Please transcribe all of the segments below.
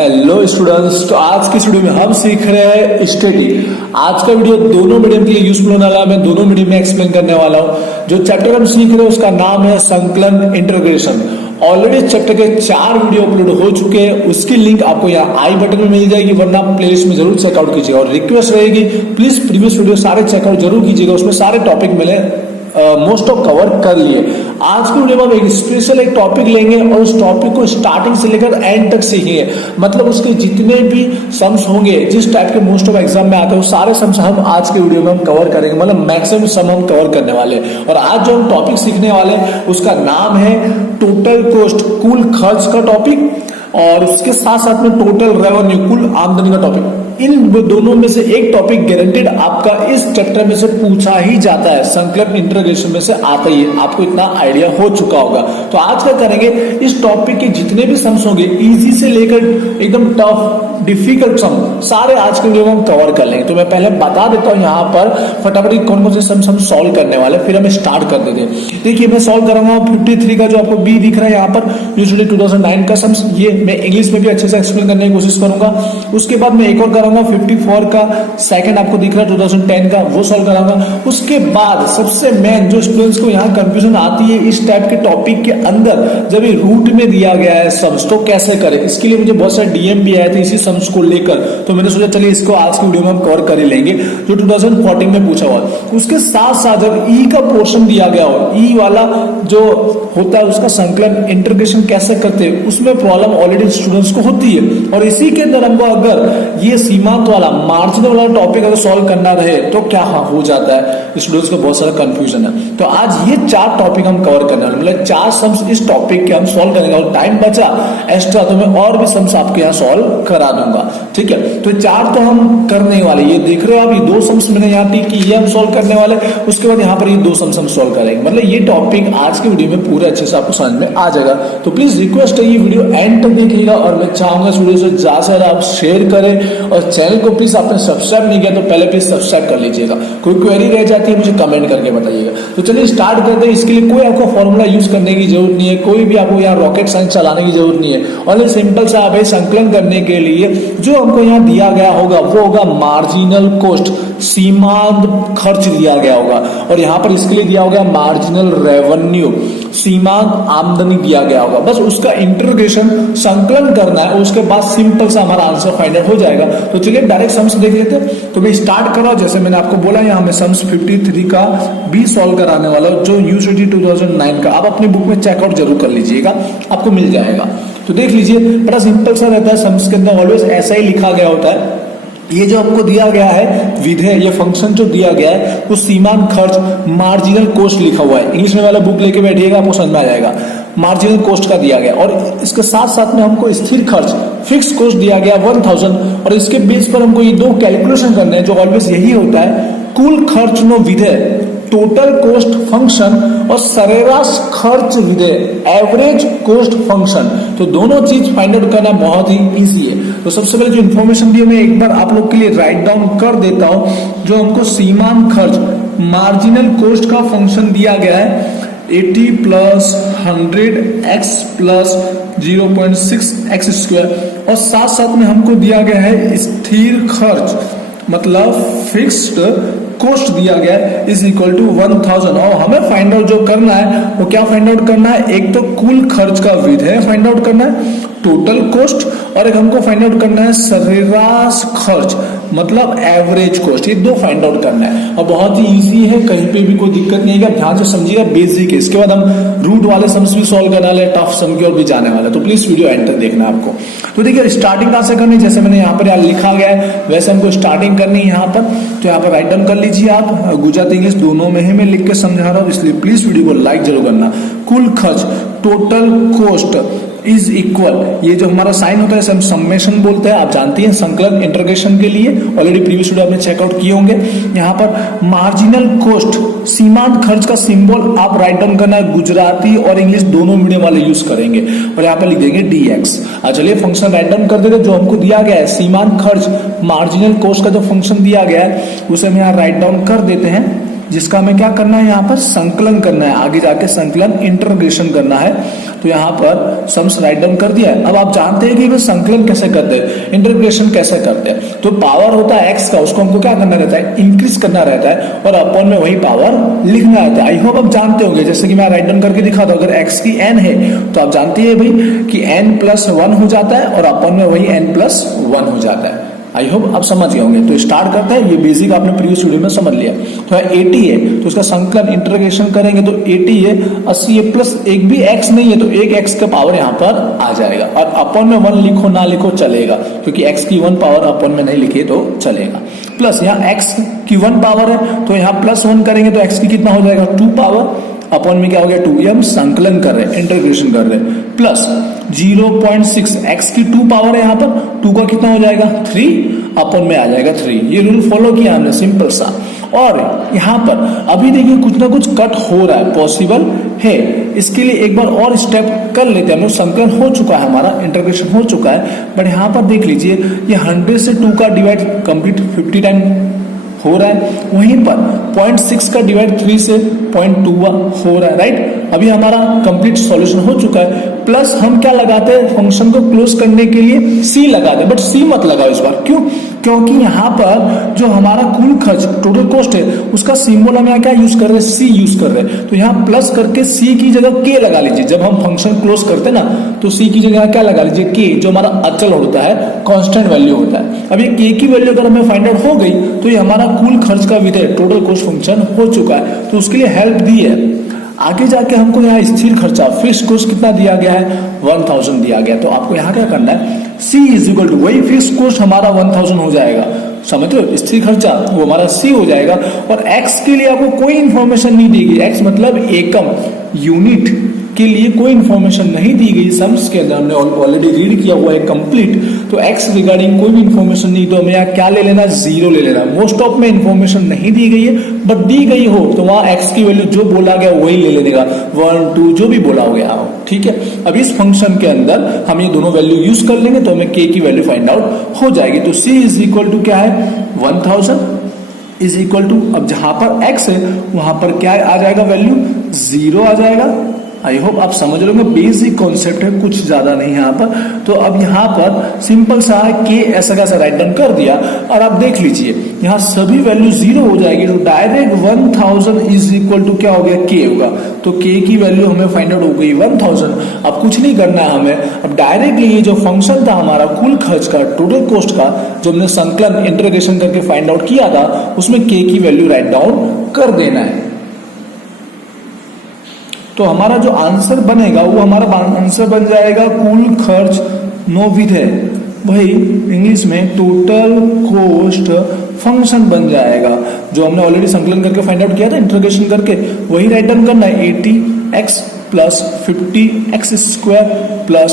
Hello students, तो आज की वीडियो में हम सीख रहे हैं स्टडी। आज का वीडियो दोनों मीडियम के लिए यूजफुल होने वाला है। मैं दोनों मीडियम में एक्सप्लेन करने वाला हूं। जो चैप्टर हम सीख रहे हैं उसका नाम है संकलन इंटीग्रेशन। ऑलरेडी चैप्टर के 4 वीडियो अपलोड हो चुके हैं, उसकी लिंक आपको यहाँ आई बटन में मिल जाएगी, वरना प्लेलिस्ट में जरूर चेकआउट कीजिएगा। और रिक्वेस्ट रहेगी प्लीज प्रीवियस वीडियो सारे चेकआउट जरूर कीजिएगा, उसमें सारे टॉपिक मिले मोस्ट ऑफ कवर कर लिए। आज की वीडियो में हम एक स्पेशल एक टॉपिक लेंगे और उस टॉपिक को स्टार्टिंग से लेकर एंड तक सीखेंगे। मतलब उसके जितने भी सम्स होंगे जिस टाइप के मोस्ट ऑफ एग्जाम में आते हैं वो सारे सम्स हम आज के वीडियो में हम कवर करेंगे। मतलब मैक्सिमम सम हम कवर करने वाले हैं। और आज जो हम टॉपिक सीखने वाले हैं उसका नाम है टोटल कॉस्ट, कुल खर्च का टॉपिक, और उसके साथ साथ में टोटल रेवेन्यू, कुल आमदनी का टॉपिक। इन दोनों में से एक टॉपिक गारंटेड आपका इस चैप्टर में से पूछा ही जाता है, संकलन इंटीग्रेशन में से आता ही है। आपको इतना आइडिया हो चुका होगा। तो आज क्या करेंगे, इस टॉपिक के जितने भी सम्स होंगे इजी से लेकर एकदम टफ डिफिकल्ट सम सारे आज के वीडियो में हम कवर कर लेंगे। तो मैं पहले बता देता हूं यहाँ पर फटाफट कौन कौन से सम्स हम सॉल्व करने वाले, फिर हम स्टार्ट कर देते हैं। देखिए मैं सॉल्व करूंगा 53 का जो आपको बी दिख रहा है यहाँ पर, यूजुअली 2009 का सम्स। ये मैं इंग्लिश में भी अच्छे से एक्सप्लेन करने की कोशिश करूंगा। उसके बाद मैं एक और कराऊंगा 54 का सेकंड आपको दिख रहा है 2010 का, वो सॉल्व कराऊंगा। उसके बाद सबसे मेन जो स्टूडेंट्स को यहाँ कंफ्यूजन आती है इस टाइप के टॉपिक के अंदर, जब ये रूट में दिया गया है सम्स तो कैसे करें, इसके लिए मुझे बहुत सारे डीएम भी आए थे इसी सम्स को लेकर। तो मैंने सोचा चलिए इसको आज की वीडियो में हम कवर कर ही लेंगे, जो 2014 में पूछा हुआ। उसके साथ साथ जब ई का पोर्शन दिया गया हो, ई वाला जो होता है उसका संकलन इंटीग्रेशन कैसे करते हैं, उसमें प्रॉब्लम ऑलरेडी स्टूडेंट्स को होती है। और इसी के अंदर हमको अगर ये सीमांत वाला मार्जिनल वाला टॉपिक अगर सॉल्व करना रहे तो क्या हो जाता है, स्टूडेंट्स को बहुत सारा कंफ्यूजन है। तो आज ये 4 टॉपिक हम कवर करने वाले, मतलब 4 सम्स इस टॉपिक के हम सॉल्व करेंगे। और टाइम बचा एक्स्ट्रा तो मैं और भी सम्स आपके यहाँ सॉल्व करा दूंगा, ठीक है। तो 4 तो हम करने ही वाले, ये देख रहे हो आप, ये 2 सम्स मैंने यहाँ टिक की, ये हम सॉल्व करने वाले। उसके बाद यहाँ पर ये 2 सम्स हम सॉल्व करेंगे। मतलब ये टॉपिक आज की वीडियो में पूरे अच्छे से आपको समझ में आ जाएगा। तो प्लीज रिक्वेस्ट है ये वीडियो एंड तक देखिएगा, और मैं चाहूंगा इस वीडियो से ज्यादा से ज्यादा आप शेयर करें। और चैनल को प्लीज आपने सब्सक्राइब नहीं किया तो पहले प्लीज सब्सक्राइब कर लीजिएगा। कोई क्वेरी रह जाती है मुझे कमेंट करके बताइएगा। तो चलिए स्टार्ट करते हैं। इसके लिए कोई आपको फॉर्मूला यूज करने की जरूरत नहीं है, कोई भी आपको यहाँ रॉकेट साइंस चलाने की जरूरत नहीं है। और सिंपल सा आप संकलन करने के लिए जो हमको यहाँ दिया गया होगा वो होगा मार्जिनल कॉस्ट, सीमांत खर्च दिया गया होगा। और यहाँ पर इसके लिए दिया होगा मार्जिनल रेवेन्यू, सीमांत आमदनी दिया गया होगा। बस उसका इंटीग्रेशन संकलन करना है, उसके बाद सिंपल सा हमारा आंसर फाइंड आउट हो जाएगा। तो चलिए डायरेक्ट सम्स देख लेते हैं। तो मैं स्टार्ट कर रहा हूं, जैसे मैंने आपको बोला यहाँ मैं सम्स 53 का बी सॉल्व कराने वाला हूं, जो यूसीडी 2009 का। आप अपनी बुक में चेकआउट जरूर कर लीजिएगा, आपको मिल जाएगा। तो देख लीजिए बड़ा सिंपल सा रहता है, सम्स के अंदर ऑलवेज ऐसा ही लिखा गया होता है। ये जो हमको दिया गया है विधेय, ये फंक्शन जो दिया गया है वो सीमांत खर्च मार्जिनल कॉस्ट लिखा हुआ है। इंग्लिश में वाला बुक लेके बैठिएगा आपको समझ में आ जाएगा। मार्जिनल कॉस्ट का दिया गया, और इसके साथ साथ में हमको स्थिर खर्च फिक्स कॉस्ट दिया गया 1000। और इसके बेस पर हमको ये 2 कैलकुलेशन करने हैं, जो ऑलवेज यही होता है, कुल खर्च नो विधेय टोटल कॉस्ट फंक्शन और सरेराश खर्च विधेय एवरेज कॉस्ट फंक्शन। तो दोनों चीज फाइंड आउट करना बहुत ही इजी है। तो सबसे पहले जो इन्फॉर्मेशन दी मैं एक बार आप लोग के लिए राइट डाउन कर देता हूं। जो हमको सीमांत खर्च मार्जिनल कॉस्ट का फंक्शन दिया गया है 80 + 100x + 0.6 x स्क्वायर, और साथ साथ में हमको दिया गया है स्थिर खर्च मतलब फिक्स्ड कॉस्ट दिया गया है इज इक्वल टू 1000। और हमें फाइंड आउट जो करना है वो क्या फाइंड आउट करना है, एक तो कुल खर्च का विधेय फाइंड आउट करना है टोटल कॉस्ट, और एक हमको फाइंड आउट करना है सरेराश खर्च मतलब एवरेज कॉस्ट। ये 2 फाइंड आउट करना है, और बहुत ही इजी है, कहीं पे भी कोई दिक्कत नहीं है। ध्यान से समझिएगा, बेसिक है। इसके बाद हम रूट वाले सम्स भी सॉल्व करने वाले, टफ सम की ओर भी जाने वाला है। तो प्लीज वीडियो एंड तक देखना है आपको। तो देखिए स्टार्टिंग कहां से करनी, जैसे मैंने यहाँ पर लिखा गया है वैसे हमको स्टार्टिंग करनी है यहाँ पर। तो यहाँ पर राइट डाउन कर लीजिए आप, गुजराती इंग्लिश दोनों में ही मैं लिख के समझा रहा हूँ, इसलिए प्लीज वीडियो को लाइक जरूर करना। कुल खर्च टोटल कॉस्ट इज इक्वल, ये जो हमारा साइन होता है इसे हम सम्मेशन बोलते हैं, आप जानती हैं संकलन इंटीग्रेशन के लिए ऑलरेडी प्रीवियस वीडियो आपने चेकआउट किए होंगे। यहाँ पर मार्जिनल कॉस्ट सीमांत खर्च का सिंबल आप राइट डाउन करना है, गुजराती और इंग्लिश दोनों मीडियम वाले यूज करेंगे, और यहाँ पर लिख देंगे dx। चलिए फंक्शन राइट डाउन कर देंगे, जो हमको दिया गया है सीमांत खर्च मार्जिनल कॉस्ट का जो फंक्शन दिया गया है उसे हम यहाँ राइट डाउन कर देते हैं। जिसका हमें क्या करना है, यहाँ पर संकलन करना है, आगे जाके संकलन इंटीग्रेशन करना है। तो यहाँ पर सम्स राइट डाउन कर दिया है। अब आप जानते हैं कि वे संकलन कैसे करते हैं, इंटीग्रेशन कैसे करते हैं। तो पावर होता है एक्स का, उसको हमको क्या करना रहता है, इंक्रीज करना रहता है और अपॉन में वही पावर लिखना रहता है। आई होप आप जानते होंगे, जैसे कि मैं राइट डाउन करके दिखाता हूं, अगर एक्स की एन है तो आप जानते हैं भाई कि एन प्लस 1 हो जाता है और अपॉन में वही एन प्लस 1 हो जाता है। आई होप आप समझ गए होंगे। तो स्टार्ट करते हैं, ये बेसिक आपने प्रीवियस वीडियो में समझ लिया। तो 80 है तो उसका संकलन इंटीग्रेशन करेंगे तो 80 है, 80 है प्लस एक भी x नहीं है तो एक x का पावर यहाँ पर आ जाएगा और अपॉन में 1 लिखो ना लिखो चलेगा, क्योंकि x की 1 पावर अपॉन में नहीं लिखे तो चलेगा। प्लस यहाँ x की 1 पावर है तो यहाँ प्लस 1 करेंगे तो x की कितना हो जाएगा, 2 पावर, अपॉन में क्या हो गया 2, ये हम संकलन कर रहे हैं, इंटीग्रेशन कर रहे हैं। प्लस 0.6 x की 2 पावर है, यहाँ पर 2 का कितना हो जाएगा 3, अपॉन में आ जाएगा 3। ये रूल फॉलो किया हमने सिंपल सा। और यहाँ पर अभी देखिए कुछ ना कुछ कट हो रहा है, पॉसिबल है। इसके लिए एक बार और स्टेप कर लेते हैं। संकलन हो चुका है, हमारा इंटीग्रेशन हो चुका है, बट यहाँ पर देख लीजिए ये 100 से 2 का डिवाइड कंप्लीट 50 टाइम हो रहा है, वहीं पर 0.6 का डिवाइड 3 से 0.2 हो रहा है, राइट। अभी हमारा कंप्लीट सॉल्यूशन हो चुका है। प्लस हम क्या लगाते हैं, फंक्शन को क्लोज करने के लिए सी लगाते हैं, बट सी मत लगाओ इस बार। क्यों? क्योंकि यहाँ पर जो हमारा कुल खर्च टोटल कॉस्ट है उसका सिंबल हम यहाँ क्या यूज कर रहे हैं, सी यूज कर रहे हैं। तो यहाँ प्लस करके सी की जगह के लगा लीजिए। जब हम फंक्शन क्लोज करते हैं ना तो सी की जगह क्या लगा लीजिए, के, जो हमारा अचल होता है, कांस्टेंट वैल्यू होता है। अब ये के की वैल्यू अगर हमें फाइंड आउट हो गई तो ये हमारा कुल खर्च का विधेय टोटल कॉस्ट फंक्शन हो चुका है। तो उसके लिए हेल्प दी है। आगे जाके हमको यहाँ स्थिर खर्चा फिक्स कॉस्ट कितना दिया गया है, 1000 दिया गया। तो आपको यहाँ क्या करना है, C इज इक्वल टू वही फिक्स कॉस्ट हमारा 1000 हो जाएगा, समझ रहे हो, स्थिर खर्चा वो हमारा C हो जाएगा। और x के लिए आपको कोई इंफॉर्मेशन नहीं दी गई, x मतलब एकम, यूनिट के लिए कोई इंफॉर्मेशन नहीं दी गई। सम्स के अंदर हमने ऑलरेडी रीड किया हुआ है कंप्लीट। तो x रिगार्डिंग कोई भी इंफॉर्मेशन नहीं, तो हमें यहाँ क्या ले लेना, 0 ले लेना। मोस्ट ऑफ में इंफॉर्मेशन नहीं दी गई है, बट दी गई हो तो वहां x की वैल्यू जो बोला गया वही ले लेने का, 1 2 जो भी बोला हो गया, ठीक है। अब इस फंक्शन के अंदर हम ये दोनों वैल्यू यूज कर लेंगे तो हमें k की वैल्यू फाइंड आउट हो जाएगी। तो c इज इक्वल टू क्या है, 1000 इज इक्वल टू, अब जहां पर x है वहां पर क्या आ जाएगा, वैल्यू 0 आ जाएगा। आई होप आप समझ रहे होंगे, बेसिक कॉन्सेप्ट है, कुछ ज्यादा नहीं है यहाँ पर। तो अब यहाँ पर सिंपल सा है, के ऐसा कैसा राइट डाउन कर दिया और आप देख लीजिए यहाँ सभी वैल्यू 0 हो जाएगी। तो डायरेक्ट 1000 इज इक्वल टू क्या हो गया, के होगा। तो के की वैल्यू हमें फाइंड आउट हो गई 1000। अब कुछ नहीं करना है हमें, अब डायरेक्टली ये जो फंक्शन था हमारा कुल खर्च का, टोटल कॉस्ट का, जो हमने संकलन इंटीग्रेशन करके फाइंड आउट किया था, उसमें के की वैल्यू राइट डाउन कर देना है। तो हमारा जो आंसर बनेगा वो हमारा आंसर बन जाएगा कुल खर्च नो विधेय, वही इंग्लिश में टोटल कॉस्ट फंक्शन बन जाएगा। जो हमने ऑलरेडी संकलन करके फाइंड आउट किया था इंटीग्रेशन करके, वही राइट डाउन करना है। 80x plus 50x square plus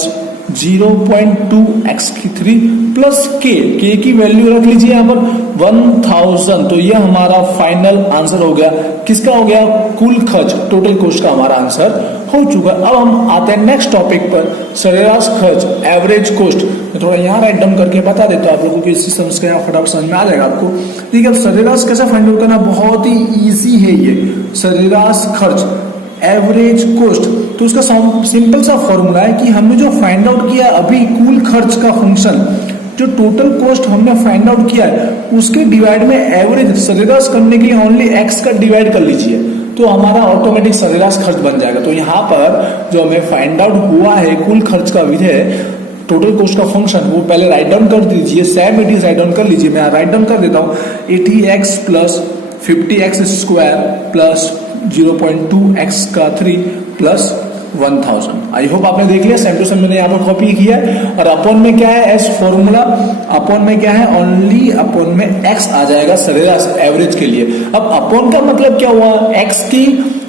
0.2x3 plus के की वैल्यू रख लीजिए यहाँ पर 1000। तो ये हमारा फाइनल आंसर हो गया। किसका हो गया, कुल खर्च, टोटल कॉस्ट का हमारा आंसर हो चुका। अब हम आते हैं नेक्स्ट टॉपिक पर, सरेराश खर्च, एवरेज कॉस्ट। मैं थोड़ा यहाँ राइट डाउन करके बता देता हूँ आप लोगों को, इससे समझ के फटाफट समझ में आ जाएगा आपको। ठीक है, सरेराश कैसे फाइंड आउट करना, बहुत ही इजी है ये सरेराश खर्च, एवरेज कॉस्ट। तो उसका सिंपल सा फॉर्मूला है कि हमने जो फाइंड आउट किया अभी कुल खर्च का फंक्शन, जो टोटल कॉस्ट हमने फाइंड आउट किया है उसके डिवाइड में एवरेज सरेराश करने के लिए ओनली x का डिवाइड कर लीजिए, तो हमारा ऑटोमेटिक सरेराश खर्च बन जाएगा। तो यहाँ पर जो हमें फाइंड आउट हुआ है कुल खर्च का विधेय, टोटल कॉस्ट का फंक्शन, वो पहले राइट डाउन कर दीजिए, same it is write down कर लीजिए। मैं राइट डाउन कर देता हूँ, 80x plus 50x square plus 0.2x3 plus 1000। I hope आपने देख लिया, सेम टू सेम मैंने यहाँ पर कॉपी किया है। और अपॉन में क्या है, एस फॉर्मूला, अपॉन में क्या है, ओनली अपॉन में x आ जाएगा सरेराश एवरेज के लिए। अब अपॉन का मतलब क्या हुआ, x की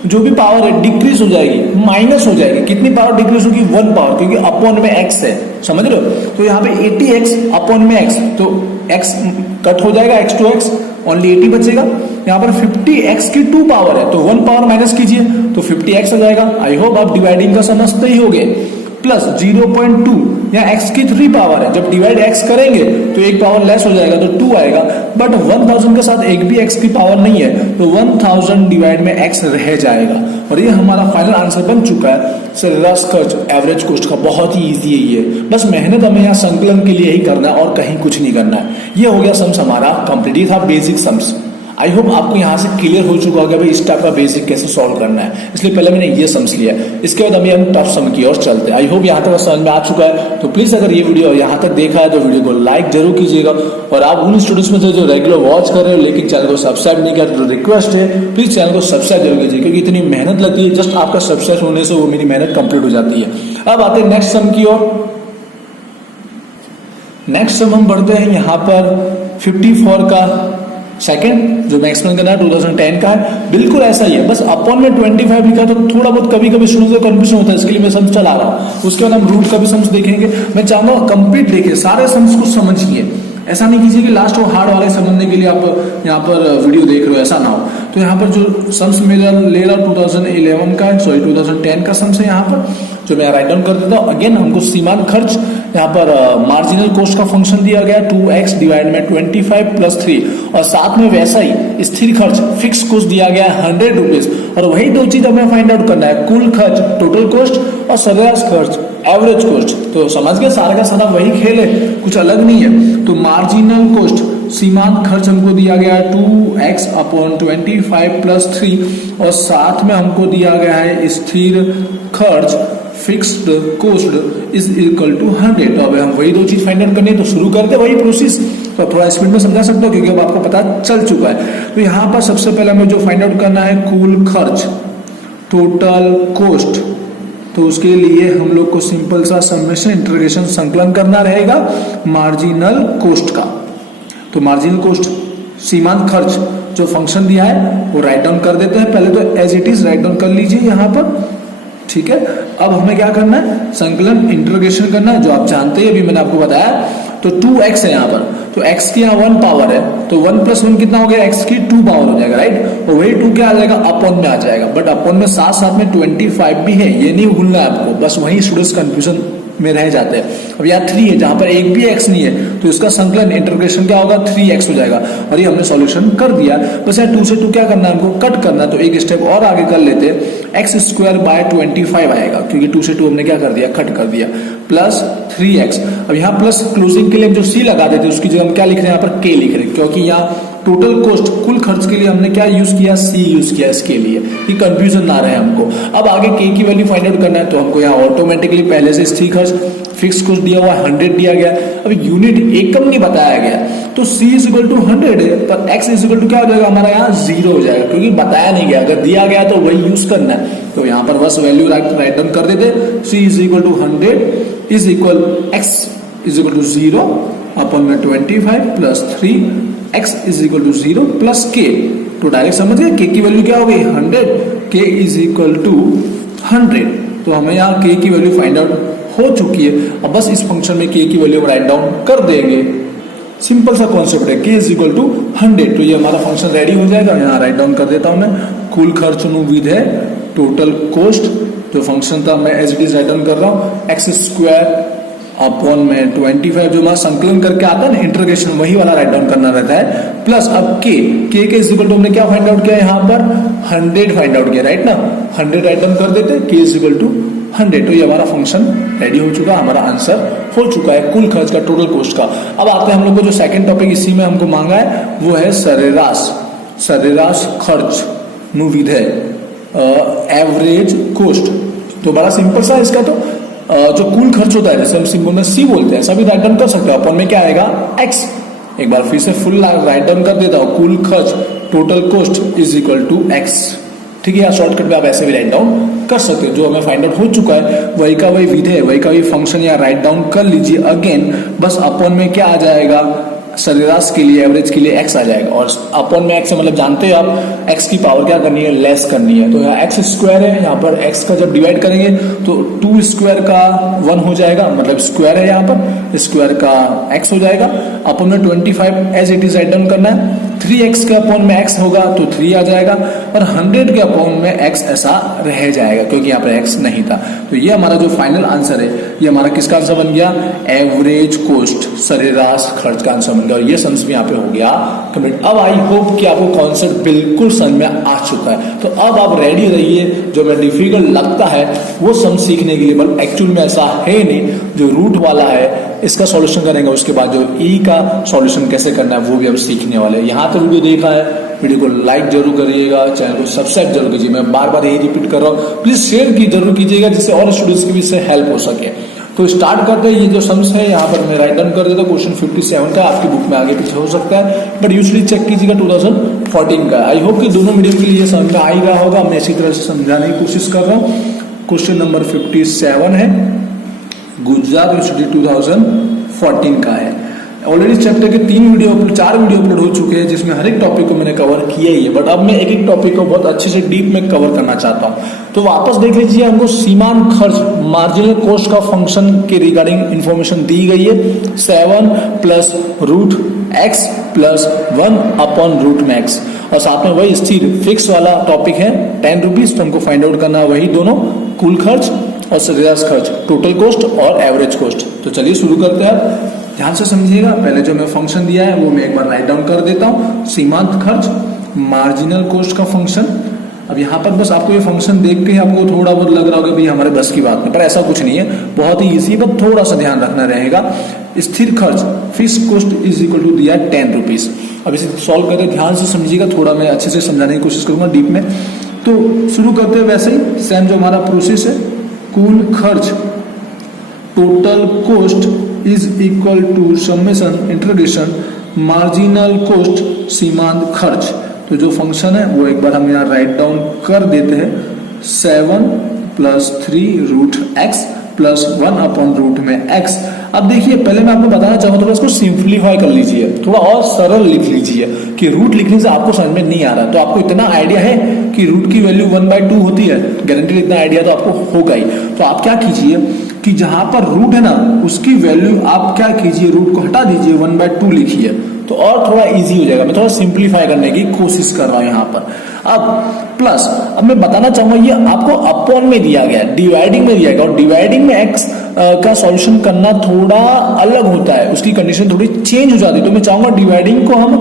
जो भी पावर है डिक्रीज हो जाएगी, माइनस हो जाएगी। कितनी पावर डिक्रीज होगी, 1 पावर, क्योंकि अपॉन में x है, समझ रहे हो। तो यहाँ पे 80x अपॉन में x, तो x कट हो जाएगा, x to x ओनली 80 बचेगा। यहाँ पर 50x की 2 पावर है, तो 1 पावर माइनस कीजिए तो 50x आ जाएगा। आई होप आप डिवाइडिंग का समझते ही होगे। प्लस 0.2 या x की 3 पावर है, जब डिवाइड x करेंगे तो एक पावर लेस हो जाएगा तो 2 आएगा, बट 1000 के साथ एक भी x की पावर नहीं है तो 1000 डिवाइड में x रह जाएगा। और ये हमारा फाइनल आंसर बन चुका है सरेराश खर्च एवरेज कॉस्ट का। बहुत ही इजी है ये, बस मेहनत हमें यहाँ संकलन के लिए ही करना है और कहीं कुछ नहीं करना है। ये हो गया सम्स हमारा कंप्लीट, ये था बेसिक सम्स। आई होप आपको यहाँ से क्लियर हो चुका होगा भाई इस टाइप का बेसिक कैसे सॉल्व करना है, इसलिए पहले मैंने ये सम्स लिया, इसके बाद अभी हम टफ सम की ओर चलते हैं। आई होप यहाँ तक समझ में आ चुका है, तो प्लीज अगर ये वीडियो यहाँ तक देखा है तो वीडियो को लाइक जरूर कीजिएगा। और आप उन स्टूडेंट्स में से जो रेगुलर वॉच कर रहे हो लेकिन चैनल को सब्सक्राइब नहीं कर, तो रिक्वेस्ट है प्लीज चैनल को सब्सक्राइब जरूर कीजिए, क्योंकि इतनी मेहनत लगती है, जस्ट आपका सब्सक्राइब होने से वो मेरी मेहनत कंप्लीट हो जाती है। अब आते हैं नेक्स्ट सम की ओर। नेक्स्ट सम हम बढ़ते हैं यहाँ पर 54 का सेकंड, जो मैं एक्सप्लेन करना है 2010 का है, बिल्कुल ऐसा ही है, बस अपॉन में 25 लिखा तो थोड़ा बहुत कभी कभी स्टूडेंट्स को कंफ्यूजन होता है, इसके लिए मैं सम्स चला रहा हूँ। उसके बाद हम रूट का भी सम्स देखेंगे। मैं चाहूंगा कंप्लीट देखिए, सारे सम्स को समझिए, ऐसा नहीं कीजिए कि लास्ट वो हार्ड वाले समझने के लिए आप यहाँ पर वीडियो देख रहे हो, ऐसा ना हो। तो यहाँ पर जो सम्स मेरा ले रहा 2011 का, सॉरी 2010 का सम्स है यहाँ पर, जो मैं राइट डाउन कर देता हूँ। अगेन हमको सीमांत खर्च यहाँ पर मार्जिनल कॉस्ट का फंक्शन दिया गया 2x डिवाइड में 25 प्लस 3, और साथ में वैसा ही स्थिर खर्च फिक्स कॉस्ट दिया गया 100 रुपीज, और वही दो चीज हमें फाइंड आउट करना है, कुल खर्च टोटल कॉस्ट और सरेराश खर्च एवरेज कॉस्ट। तो समझ गए, सारा का सारा वही खेल है, कुछ अलग नहीं है। तो मार्जिनल कॉस्ट सीमांत खर्च हमको दिया गया है 2x अपॉन 25 प्लस 3, और साथ में हमको दिया गया है स्थिर खर्च fixed cost is equal to 100। तो अब हम वही दो चीज फाइंड आउट करनी है, तो शुरू करते वही प्रोसेस। तो थोड़ा स्पीड में समझा सकते हो क्योंकि अब आपको पता चल चुका है। तो यहाँ पर सबसे पहले हमें जो फाइंड आउट करना है कुल खर्च टोटल कॉस्ट, तो उसके लिए हम लोग को सिंपल सा समेशन इंटीग्रेशन संकलन करना रहेगा मार्जिनल कॉस्ट का। तो मार्जिनल कॉस्ट सीमांत खर्च जो फंक्शन दिया है वो राइट डाउन कर देते हैं, पहले तो as it is write down कर लीजिए यहाँ पर, ठीक है। अब हमें क्या करना है, संकलन इंटीग्रेशन करना है, जो आप जानते हैं, अभी मैंने आपको बताया। तो 2x है यहाँ पर, तो x की यहाँ 1 पावर है, तो 1 प्लस 1 कितना हो गया, x की 2 पावर हो जाएगा, राइट। और वही 2 क्या आ जाएगा, अपॉन में आ जाएगा, बट अपॉन में साथ साथ में 25 भी है, ये नहीं भूलना है आपको, बस वही स्टूडेंट्स कंफ्यूजन में रह जाते हैं। अब यहाँ 3 है, जहां पर एक भी x नहीं है तो इसका संकलन इंटीग्रेशन क्या होगा, 3x हो जाएगा, और ये हमने सॉल्यूशन कर दिया। बस यहाँ 2 से 2 क्या करना है, हमको कट करना है, तो एक स्टेप और आगे कर लेते हैं, एक्स स्क्वायर बाय 25 आएगा, क्योंकि 2 से 2 हमने क्या कर दिया, कट कर दिया, प्लस 3x। अब यहाँ प्लस क्लोजिंग के लिए जो c लगा देते उसकी जगह हम क्या लिख रहे हैं, यहाँ पर k लिख रहे हैं, क्योंकि यहाँ टोटल कॉस्ट कुल खर्च के लिए हमने क्या यूज किया, c यूज किया इसके लिए, कि कंफ्यूजन ना रहे हमको। अब आगे k की वैल्यू फाइंड आउट करना है, तो हमको यहाँ ऑटोमेटिकली पहले से स्थिर खर्च फिक्स कॉस्ट दिया हुआ 100 दिया गया। अब यूनिट एकम नहीं बताया गया, तो c इज इक्वल टू 100 है, पर x इज इक्वल टू क्या हो जाएगा, हमारा यहाँ 0 हो जाएगा, क्योंकि बताया नहीं गया। अगर दिया गया तो वही यूज करना है, तो यहाँ पर बस वैल्यू राइट डाउन कर देते, c is equal to 100 is equal x is equal to 0 upon में 25 plus 3, x is equal to 0 plus k। तो डायरेक्ट समझ गए, k की वैल्यू क्या हो गई 100, k इज इक्वल टू 100। तो हमें यहाँ k की वैल्यू फाइंड आउट हो चुकी है। अब बस इस फंक्शन में k की वैल्यू राइट डाउन कर देंगे, सिंपल सा कॉन्सेप्ट है, k इज इक्वल टू 100। तो ये हमारा फंक्शन रेडी हो जाएगा। यहाँ राइट डाउन कर देता हूं मैं, कुल खर्च अनुविध है टोटल कॉस्ट, जो फंक्शन था मैं as it is write down कर रहा हूँ, एक्स स्क्वायर अपॉन में 25 जो हमारा संकलन करके आता है ना इंटीग्रेशन, वही वाला राइट डाउन करना रहता है, प्लस अब k के इज इक्वल टू हमने क्या फाइंड आउट किया यहाँ पर 100 फाइंड आउट किया, राइट ना, 100 राइट डाउन कर देते, k इज इक्वल टू 100। तो ये हमारा फंक्शन रेडी हो चुका है, हमारा आंसर हो चुका है कुल खर्च का, टोटल कॉस्ट का। अब आते हैं हम लोग को जो सेकंड टॉपिक इसी में हमको मांगा है, वो है सरेराश खर्च अनुविध एवरेज कॉस्ट। तो बड़ा सिंपल सा इसका, तो जो कुल खर्च होता है, जैसे हम सिंपल में c बोलते हैं, सभी राइट डाउन कर सकते हो, अपॉन में क्या आएगा x। एक बार फिर से फुल राइट डाउन कर देता हूं, कुल खर्च total cost is equal to x, ठीक है। या शॉर्टकट में आप ऐसे भी राइट डाउन कर सकते हो, जो हमें फाइंड आउट हो चुका है वही का वही विधेय, वही का वही फंक्शन या राइट डाउन कर लीजिए। अगेन बस अपॉन में क्या आ जाएगा, सरेराश के लिए, एवरेज के लिए x आ जाएगा, और अपॉन में x मतलब जानते हैं आप x की पावर क्या करनी है, लेस करनी है। तो यहाँ x स्क्वायर है, यहाँ पर x का जब डिवाइड करेंगे तो 2 स्क्वायर का 1 हो जाएगा, मतलब स्क्वायर है, यहाँ पर स्क्वायर का x हो जाएगा। अपॉन में 25 as it is write down करना है। 3x के अपॉन में x होगा तो 3 आ जाएगा, और 100 के अपॉन में x ऐसा रह जाएगा क्योंकि यहाँ पर x नहीं था। तो ये हमारा जो फाइनल आंसर है, ये हमारा किसका आंसर बन गया, एवरेज कॉस्ट, सरेराश खर्च का आंसर बन गया। और ये समझ में यहाँ पे हो गया कंप्लीट। अब आई होप कि आपको कॉन्सेप्ट बिल्कुल समझ में आ चुका है। तो अब आप रेडी रहिए, जो मैं डिफिकल्ट लगता है वो सम सीखने के लिए, बट एक्चुअल में ऐसा है नहीं। जो रूट वाला है इसका सॉल्यूशन करेंगे, उसके बाद जो ई का सॉल्यूशन कैसे करना है वो भी अब सीखने वाले हैं। यहाँ तक वीडियो देखा है, वीडियो को लाइक जरूर करिएगा, चैनल को सब्सक्राइब जरूर कीजिए। मैं बार बार यही रिपीट कर रहा हूँ, प्लीज शेयर की जरूर कीजिएगा जिससे और स्टूडेंट्स की भी इससे हेल्प हो सके। तो स्टार्ट करते हैं। ये जो सम्स है यहाँ पर मैं राइट डाउन कर देता हूँ। क्वेश्चन 57 का आपकी बुक में आगे पीछे हो सकता है, बट यूजली चेक कीजिएगा 2014 का। आई होप कि दोनों मीडियम के लिए समझ में आ ही रहा होगा। मैं इसी तरह से समझाने की कोशिश कर रहा हूँ। क्वेश्चन नंबर 57 है, गुजरात यूनिवर्सिटी 2014 का है। ऑलरेडी चैप्टर के 4 वीडियो अपलोड हो चुके हैं, जिसमें हर एक टॉपिक को मैंने कवर किया ही है, बट अब मैं एक एक टॉपिक को बहुत अच्छे से डीप में कवर करना चाहता हूँ। तो वापस देख लीजिए, हमको सीमांत खर्च, मार्जिनल कॉस्ट का फंक्शन के रिगार्डिंग इंफॉर्मेशन दी गई है। 7 plus root x plus 1 upon root में एक्स, और साथ में वही स्थिर फिक्स वाला टॉपिक है 10 रुपीज। तो हमको फाइंड आउट करना है वही दोनों, कुल खर्च और सरेराश खर्च, टोटल कॉस्ट और एवरेज कॉस्ट। तो चलिए शुरू करते हैं। ध्यान से समझिएगा। पहले जो मैं फंक्शन दिया है वो मैं एक बार राइट डाउन कर देता हूँ। सीमांत खर्च, मार्जिनल कॉस्ट का फंक्शन। अब यहाँ पर बस आपको ये फंक्शन देख के आपको थोड़ा बहुत लग रहा होगा भाई हमारे बस की बात नहीं, पर ऐसा कुछ नहीं है, बहुत ही इजी, बस थोड़ा सा ध्यान रखना रहेगा। स्थिर खर्च, fix cost is equal to दिया 10 रुपीज। अब इसे सॉल्व करते ध्यान से समझिएगा, थोड़ा मैं अच्छे से समझाने की कोशिश करूंगा डीप में। तो शुरू करते हैं वैसे ही सेम जो हमारा प्रोसेस है। कुल खर्च, total cost is equal to summation integration marginal cost सीमांत खर्च। तो जो फंक्शन है वो एक बार हम यहाँ राइट डाउन कर देते हैं। 7 plus 3 root x plus 1 upon root में x। अब देखिए, पहले मैं आपको बताना चाहूंगा, थोड़ा इसको सिंप्लीफाई कर लीजिए, थोड़ा और सरल लिख लीजिए कि रूट लिखने से आपको समझ में नहीं आ रहा। तो आपको इतना आइडिया है कि रूट की वैल्यू 1/2 होती है, गारंटेड इतना आइडिया तो आपको होगा ही। तो आप क्या कीजिए कि जहां पर रूट है ना, उसकी वैल्यू आप क्या कीजिए, रूट को हटा दीजिए, 1/2 लिखिए, तो और थोड़ा इजी हो जाएगा। मैं थोड़ा सिंप्लीफाई करने की कोशिश कर रहा हूं यहाँ पर। अब प्लस, अब मैं बताना चाहूंगा ये आपको अपॉन में दिया गया है, डिवाइडिंग में दिया गया, और डिवाइडिंग में x का सॉल्यूशन करना थोड़ा अलग होता है, उसकी कंडीशन थोड़ी चेंज हो जाती है। तो मैं चाहूंगा डिवाइडिंग को हम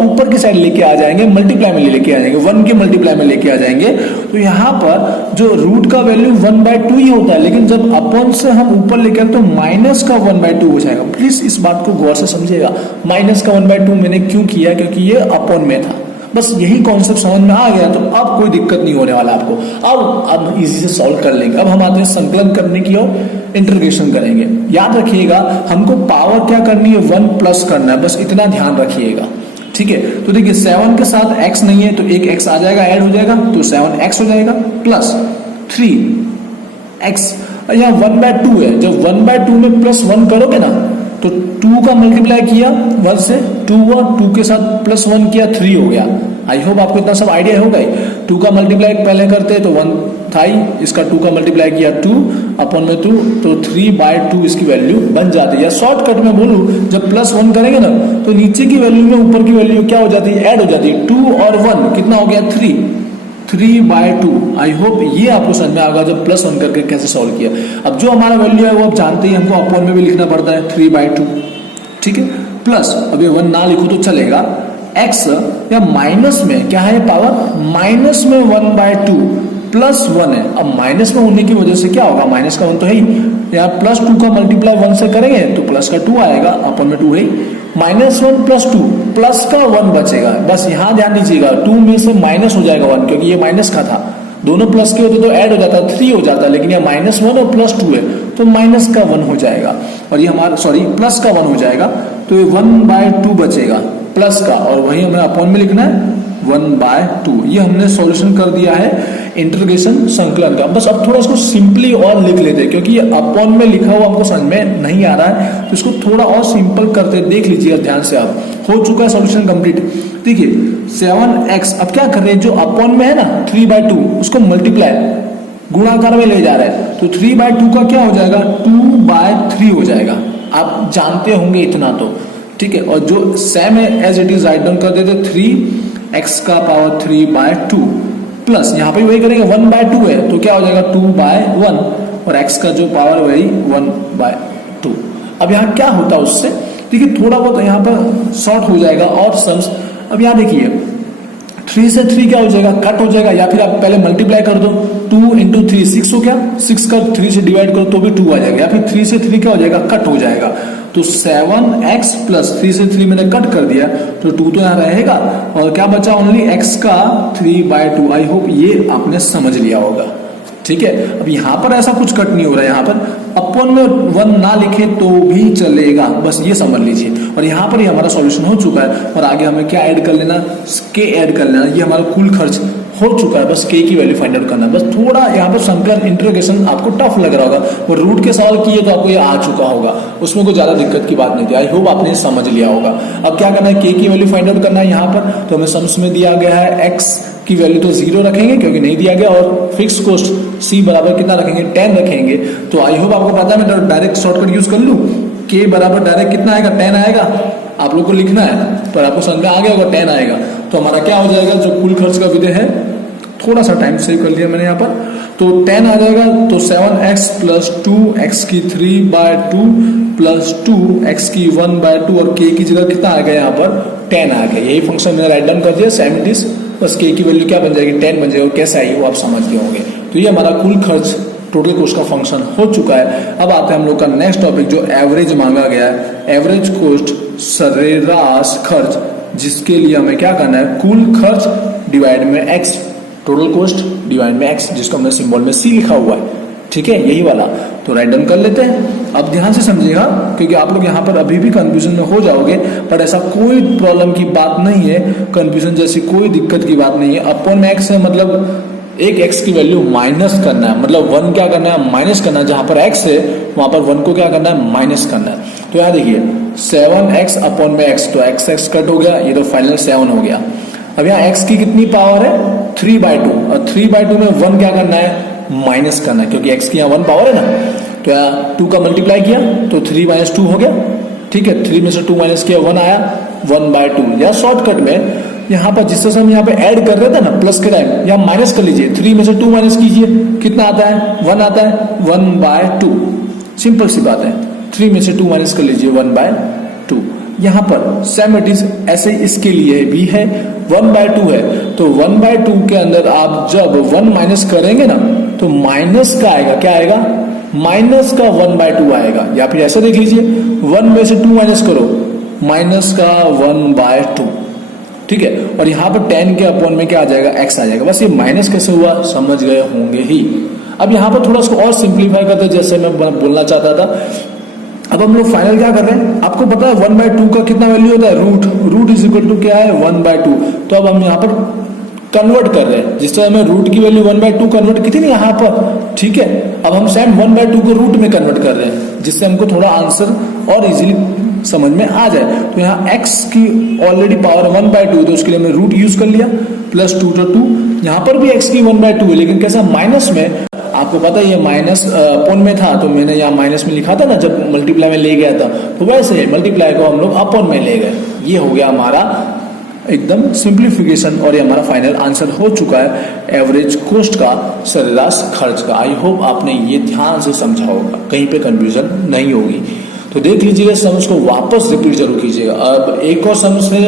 ऊपर की साइड लेके आ जाएंगे, मल्टीप्लाई में लेके आ जाएंगे, 1 के मल्टीप्लाई में लेके आ जाएंगे। तो यहाँ पर जो रूट का वैल्यू 1/2 ही होता है, लेकिन जब अपॉन से हम ऊपर लेके आए तो माइनस का 1/2 हो जाएगा। प्लीज इस बात को गौर से समझिएगा, माइनस का 1/2 मैंने क्यों किया, क्योंकि ये अपॉन में था। बस यही कॉन्सेप्ट समझ में आ गया तो अब कोई दिक्कत नहीं होने वाला आपको। अब इजी से सॉल्व कर लेंगे। अब हम आते हैं संकलन करने की और इंटीग्रेशन करेंगे। याद रखिएगा, हमको पावर क्या करनी है, 1 प्लस करना है, बस इतना ध्यान रखिएगा, ठीक है। तो देखिए 7 के साथ x नहीं है तो एक x आ जाएगा, ऐड हो जाएगा, तो 7x हो जाएगा प्लस 3x। यहाँ 1/2 है, जब 1/2 में प्लस 1 करोगे ना तो 2 का मल्टीप्लाई किया 1 से, 2 हुआ, 2 के साथ प्लस 1 किया, 3 हो गया। आई होप आपको इतना सब आइडिया होगा ही। 2 का मल्टीप्लाई पहले करते तो 1 था ही, इसका 2 का मल्टीप्लाई किया 2 अपॉन में 2, तो 3/2 इसकी वैल्यू बन जाती है। या शॉर्टकट में बोलूं, जब प्लस 1 करेंगे ना तो नीचे की वैल्यू में ऊपर की वैल्यू क्या हो जाती है, ऐड हो जाती है। 2 और 1 कितना हो गया, 3/2। आई होप ये आपको समझ में आएगा जब प्लस 1 करके कैसे सॉल्व किया। अब जो हमारा वैल्यू है वो आप जानते ही, हमको अपॉन में भी लिखना पड़ता है 3/2, ठीक है। प्लस, अब ये 1 ना लिखो तो चलेगा, x या माइनस में क्या है पावर, माइनस में 1/2 प्लस 1 है। अब माइनस में होने की वजह से क्या होगा, माइनस का 1 तो है ही, यहाँ प्लस 2 का मल्टीप्लाई 1 से करेंगे तो प्लस का 2 आएगा, अपन में 2 है ही, -1 प्लस 2 प्लस का 1 बचेगा। बस यहाँ ध्यान दीजिएगा, 2 में से माइनस हो जाएगा 1, क्योंकि ये माइनस का था, दोनों प्लस के होते तो ऐड हो जाता, 3 हो जाता, लेकिन ये -1 और +2 है तो माइनस का 1 हो जाएगा, और ये हमारा प्लस का 1 हो जाएगा, तो ये 1/2 बचेगा प्लस का, और वही हमें अपॉन में लिखना है 1/2। ये हमने सॉल्यूशन कर दिया है इंटीग्रेशन संकलन का। बस अब थोड़ा इसको सिंपली और लिख लेते हैं, क्योंकि ये अपॉन में लिखा हुआ हमको समझ में नहीं आ रहा है, तो इसको थोड़ा और सिंपल करते देख लीजिएगा ध्यान से। आप हो चुका है सॉल्यूशन कंप्लीट। देखिए 7x, अब क्या कर रहे हैं, जो अपॉन में है ना 3/2 उसको मल्टीप्लाई गुणाकार में ले जा रहे हैं, तो 3/2 का क्या हो जाएगा, 2/3 हो जाएगा। आप जानते होंगे इतना तो, ठीक है। और जो सेम है as it is write down कर देते, 3x का पावर 3/2 प्लस यहाँ पे वही करेंगे 1/2 है तो क्या हो जाएगा 2/1, और x का जो पावर वही 1/2। अब यहाँ क्या होता है उससे, देखिए थोड़ा बहुत यहाँ पर शॉर्ट हो जाएगा और सम्स। अब यहाँ देखिए 3 से 3 क्या हो जाएगा, कट हो जाएगा, या फिर आप पहले मल्टीप्लाई कर दो, 2 × 3 6 हो गया, 6 का 3 से डिवाइड करो तो भी 2 आ जाएगा, या फिर 3 से 3 क्या हो जाएगा, कट हो जाएगा। तो 7x प्लस 3 से 3 मैंने कट कर दिया तो 2 तो यहाँ रहेगा, और क्या बचा ओनली x का 3/2। आई होप ये आपने समझ लिया होगा, ठीक है। अब यहाँ पर ऐसा कुछ कट नहीं हो रहा है, यहाँ पर अपॉन में 1 ना लिखे तो भी चलेगा, बस ये समझ लीजिए। और यहाँ पर ही हमारा सॉल्यूशन हो चुका है, और आगे हमें क्या ऐड कर लेना, के ऐड कर लेना। ये हमारा कुल खर्च हो चुका है, बस के की वैल्यू फाइंड आउट करना। बस थोड़ा यहाँ पर संकलन इंटीग्रेशन आपको टफ लग रहा होगा, और रूट के सवाल किए तो आपको ये आ चुका होगा, उसमें कोई ज्यादा दिक्कत की बात नहीं थी। आई होप आपने समझ लिया होगा। अब क्या करना है, के की वैल्यू फाइंड आउट करना है। यहाँ पर तो हमें सम्स में दिया गया है x की वैल्यू तो 0 रखेंगे क्योंकि नहीं दिया गया, और फिक्स कॉस्ट c बराबर कितना रखेंगे, 10 रखेंगे। तो आई होप आपको पता है, मैं डायरेक्ट शॉर्टकट यूज कर लूं, k बराबर डायरेक्ट कितना आएगा, 10 आएगा। आप लोग को लिखना है पर आपको समझ में आ गया होगा 10 आएगा। तो हमारा क्या हो जाएगा, जो कुल खर्च का विधेय है, थोड़ा सा टाइम सेव कर लिया मैंने यहाँ पर, तो 10 आ जाएगा। तो 7x प्लस 2x की 3/2 प्लस 2x की 1/2, और k की जगह कितना आ गया यहाँ पर 10 आ गया। यही फंक्शन मैंने राइट डाउन कर दिया, सेम इट इज, बस k की वैल्यू क्या बन जाएगी, 10 बन जाएगी। कैसे आई वो आप समझ गए होंगे। तो ये हमारा कुल खर्च टोटल कॉस्ट का फंक्शन हो चुका है। अब आते हैं हम लोग का नेक्स्ट टॉपिक, जो एवरेज मांगा गया है, एवरेज कॉस्ट सरेराश खर्च, जिसके लिए हमें क्या करना है, कुल खर्च डिवाइड में x, टोटल कॉस्ट डिवाइड में x, जिसको हमने सिंबल में c लिखा हुआ है, ठीक है, यही वाला। तो राइट डाउन कर लेते हैं। अब ध्यान से समझिएगा, क्योंकि आप लोग यहाँ पर अभी भी कंफ्यूजन में हो जाओगे, पर ऐसा कोई प्रॉब्लम की बात नहीं है, कंफ्यूजन जैसी कोई दिक्कत की बात नहीं है। अपॉन में x है, मतलब एक x की वैल्यू माइनस करना है, मतलब 1 क्या करना है, माइनस करना है। जहां पर x है वहां पर 1 को क्या करना है, माइनस करना है। तो यहाँ देखिए 7x अपॉन में x, तो x कट हो गया, ये तो फाइनल 7 हो गया। अब यहाँ x की कितनी पावर है, 3/2, और 3/2 में 1 क्या करना है, माइनस करना है, क्योंकि x की यहाँ 1 पावर है ना। तो यहाँ 2 का मल्टीप्लाई किया तो 3 - 2 हो गया, ठीक है। 3 में से 2 माइनस किया, 1 आया, 1/2। या शॉर्टकट में यहाँ पर जिस तरह से हम यहाँ पे ऐड कर रहे थे ना प्लस के टाइम, यहाँ माइनस कर लीजिए, 3 में से 2 माइनस कीजिए, कितना आता है, 1 आता है, 1/2। सिंपल सी बात है, 3 में से 2 माइनस कर लीजिए, 1/2। यहाँ पर सेम इट इज ऐसे इसके लिए भी है, 1/2 है, तो 1/2 के अंदर आप जब 1 माइनस करेंगे ना, तो माइनस का आएगा, क्या आएगा, माइनस का 1/2 आएगा। या फिर ऐसे देख लीजिए, 1 में से 2 माइनस करो, माइनस का 1/2, ठीक है। और यहाँ पर 10 के अपॉन में क्या आ जाएगा, x आ जाएगा। बस ये माइनस कैसे हुआ समझ गए होंगे ही। अब यहाँ पर थोड़ा इसको और सिंप्लीफाई करते हैं, जैसे मैं बोलना चाहता था। अब हम लोग फाइनल क्या कर रहे हैं, आपको पता है 1/2 का कितना वैल्यू होता है, रूट इज इक्वल टू क्या है, 1/2। तो अब हम यहाँ पर कन्वर्ट कर रहे हैं, जिस तरह हमें रूट की वैल्यू 1/2 कन्वर्ट की थी ना यहाँ पर, ठीक है। अब हम सेम 1/2 को रूट में कन्वर्ट कर रहे हैं, जिससे हमको थोड़ा आंसर और इजीली समझ में आ जाए। तो यहाँ x की ऑलरेडी पावर 1/2, तो उसके लिए हमने रूट यूज कर लिया, प्लस 2 तो 2। यहाँ पर भी x की 1/2 है, लेकिन कैसा, माइनस में। आपको पता है ये माइनस अपॉन में था, तो मैंने यहाँ माइनस में लिखा था ना जब मल्टीप्लाई में ले गया था, तो वैसे मल्टीप्लाई को हम लोग अपॉन में ले गए। ये हो गया हमारा एकदम सिंप्लीफिकेशन, और ये हमारा फाइनल आंसर हो चुका है एवरेज कॉस्ट का, सरेराश खर्च का। आई होप आपने ये ध्यान से समझा होगा, कहीं पे कंफ्यूजन नहीं होगी। तो देख लीजिएगा, समझ को वापस रिपीट जरूर कीजिएगा। अब एक और समझ से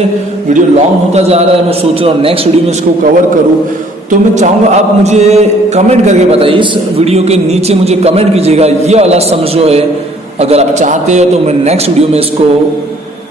वीडियो लॉन्ग होता जा रहा है, मैं सोच रहा हूँ नेक्स्ट वीडियो में इसको कवर करूँ। तो मैं चाहूंगा आप मुझे कमेंट करके बताइए, इस वीडियो के नीचे मुझे कमेंट कीजिएगा, ये वाला समझ जो है अगर आप चाहते हो तो मैं नेक्स्ट वीडियो में इसको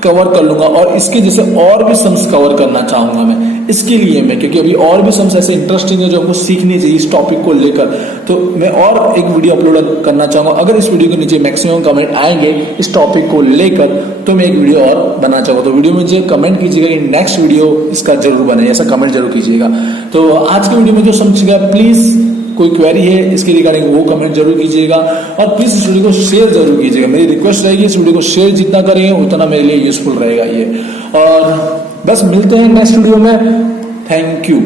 कवर कर लूंगा, और इसके जैसे और भी सम्स कवर करना चाहूंगा मैं। इसके लिए मैं, क्योंकि अभी और भी सम्स ऐसे इंटरेस्टिंग है जो हमको सीखनी चाहिए इस टॉपिक को लेकर, तो मैं और एक वीडियो अपलोड करना चाहूंगा। अगर इस वीडियो के नीचे मैक्सिमम कमेंट आएंगे इस टॉपिक को लेकर तो मैं एक वीडियो और बनाना चाहूंगा। तो वीडियो में मुझे कमेंट कीजिएगा कि नेक्स्ट वीडियो इसका जरूर बने, ऐसा कमेंट जरूर कीजिएगा। तो आज के वीडियो में जो समझिएगा, प्लीज कोई क्वेरी है इसके रिगार्डिंग वो कमेंट जरूर कीजिएगा, और प्लीज इस वीडियो को शेयर जरूर कीजिएगा। मेरी रिक्वेस्ट रहेगी इस वीडियो को शेयर जितना करेंगे उतना मेरे लिए यूजफुल रहेगा ये। और बस मिलते हैं नेक्स्ट वीडियो में। Thank you.